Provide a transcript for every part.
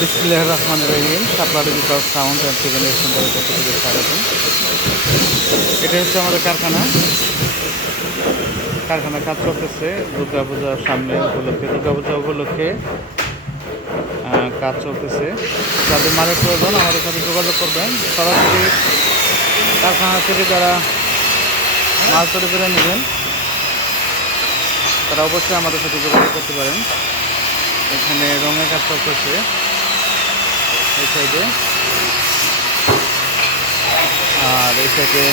বিসমিল্লাহির রহমানির রহিম। সাপলা digital sound and seven সেন্টারের পক্ষ থেকে স্বাগতম। এটা হচ্ছে আমাদের কারখানা। কারখানা কাজ করতেছে দুর্গা পূজার সামনে উপলক্ষে দুর্গা পূজা উপলক্ষে কাজ চলতেছে। যাদের মালের প্রয়োজন আমাদের সাথে যোগাযোগ করবেন। সরাসরি কারখানা থেকে যারা মাল তৈরি করে নেবেন, তারা অবশ্যই আমাদের সাথে যোগাযোগ করতে পারেন। এখানে রঙের কাজ চলতেছে। এই সাইডে আর এই সাইডে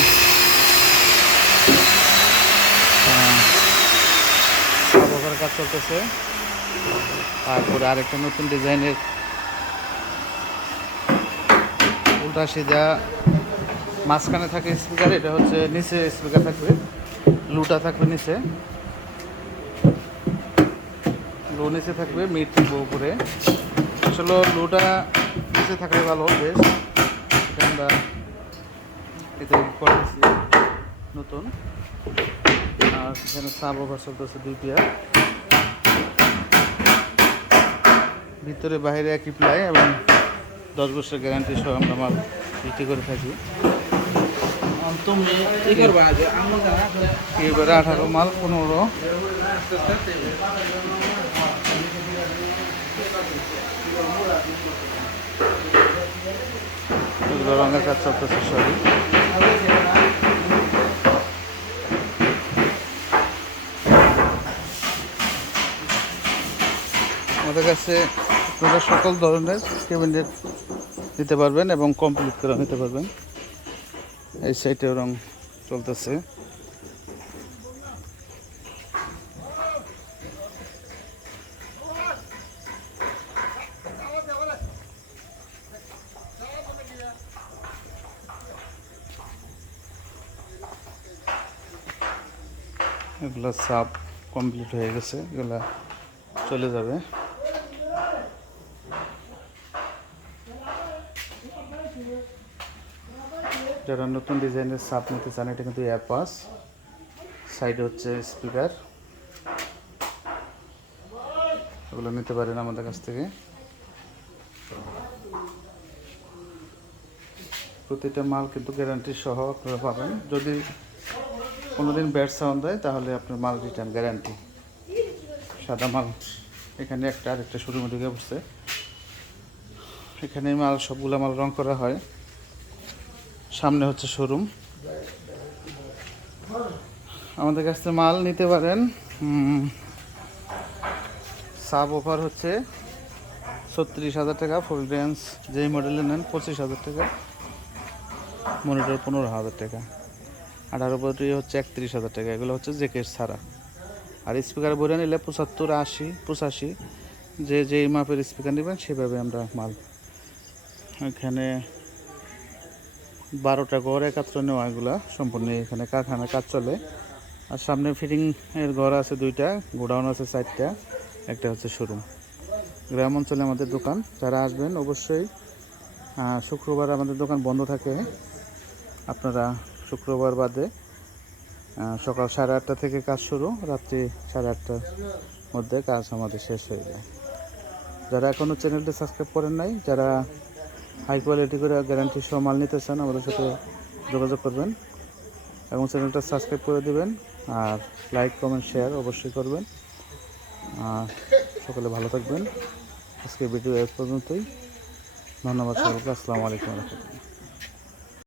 কাজ চলতেছে। তারপরে আরেকটা নতুন ডিজাইনের উল্টা সিধা মাঝখানে থাকে স্পিকার, এটা হচ্ছে নিচে স্পিকার থাকবে। লুটা থাকবে নিচে। লো নিচে থাকবে মিড উপরে। আসলে লোটা নিচে থাকলে ভালো বেশ। আমরা এতে করতেছি নতুন। আর এখানে সাব ওভার চলতেছে দুই পেয়ার। ভিতরে বাইরে একই প্লাই এবং দশ বছর গ্যারান্টি সহ আমরা মাল বিক্রি করে থাকি। এবারে আঠারো মাল পনেরো। এগুলো রঙের কাজ চলতেছে সবই আমাদের কাছে আপনারা সকল ধরনের ক্যাবিনেট নিতে পারবেন এবং কমপ্লিট করে নিতে পারবেন। এই সাইডে রং চলতেছে। এগুলো সাপ কমপ্লিট হয়ে গেছে, এগুলা চলে যাবে। যারা নতুন ডিজাইনের সাপ নিতে চান, এটা কিন্তু অ্যাপাস সাইডে হচ্ছে স্পিকার এগুলো নিতে পারেন আমাদের কাছ থেকে। প্রতিটা মাল কিন্তু গ্যারান্টি সহ আপনারা পাবেন। যদি কোনোদিন ব্যাড সাউন্ড দেয়, তাহলে আপনার মাল রিটার্ন গ্যারান্টি সাদা মাল। এখানে একটা আরেকটা শুরু ঢুকে বসছে। এখানে মাল, সবগুলো মাল রং করা হয়। সামনে হচ্ছে শোরুম আমাদের কাছ থেকে মাল নিতে পারেন। সাব অফার হচ্ছে ছত্রিশ হাজার টাকা ফুল রেঞ্জ যেই মডেলে নেন পঁচিশ হাজার টাকা। মনিটর পনেরো হাজার টাকা। আঠারো পটি হচ্ছে একত্রিশ হাজার টাকা, এগুলো হচ্ছে জ্যাকেট ছাড়া। আর স্পিকার বলে নিলে পঁচাত্তর, আশি, পঁচাশি, যে যেই মাপের স্পিকার নেবেন সেভাবে আমরা মাল। এখানে বারোটা ঘর একাত্র নেওয়া, এগুলা সম্পূর্ণ এখানে কারখানা কাজ চলে। আর সামনে ফিটিং এর ঘর আছে দুইটা, গোডাউন আছে চারটা, একটা হচ্ছে শোরুম গ্রাম অঞ্চলে আমাদের দোকান, যারা আসবেন অবশ্যই শুক্রবার আমাদের দোকান বন্ধ থাকে। আপনারা শুক্রবার বাদে সকাল সাড়ে আটটা থেকে কাজ শুরু, রাত্রি সাড়ে আটটার মধ্যে কাজ আমাদের শেষ হয়ে যায়। যারা এখনও চ্যানেলটি সাবস্ক্রাইব করেন নাই, যারা হাই কোয়ালিটি করে গ্যারান্টি সহ মাল নিতে চান, আমাদের সাথে যোগাযোগ করবেন এবং চ্যানেলটা সাবস্ক্রাইব করে দিবেন আর লাইক কমেন্ট শেয়ার অবশ্যই করবেন। আর সকলে ভালো থাকবেন। আজকে ভিডিও এ পর্যন্তই। ধন্যবাদ সকলকে আসসালামু আলাইকুম রহমতুল্লাহ।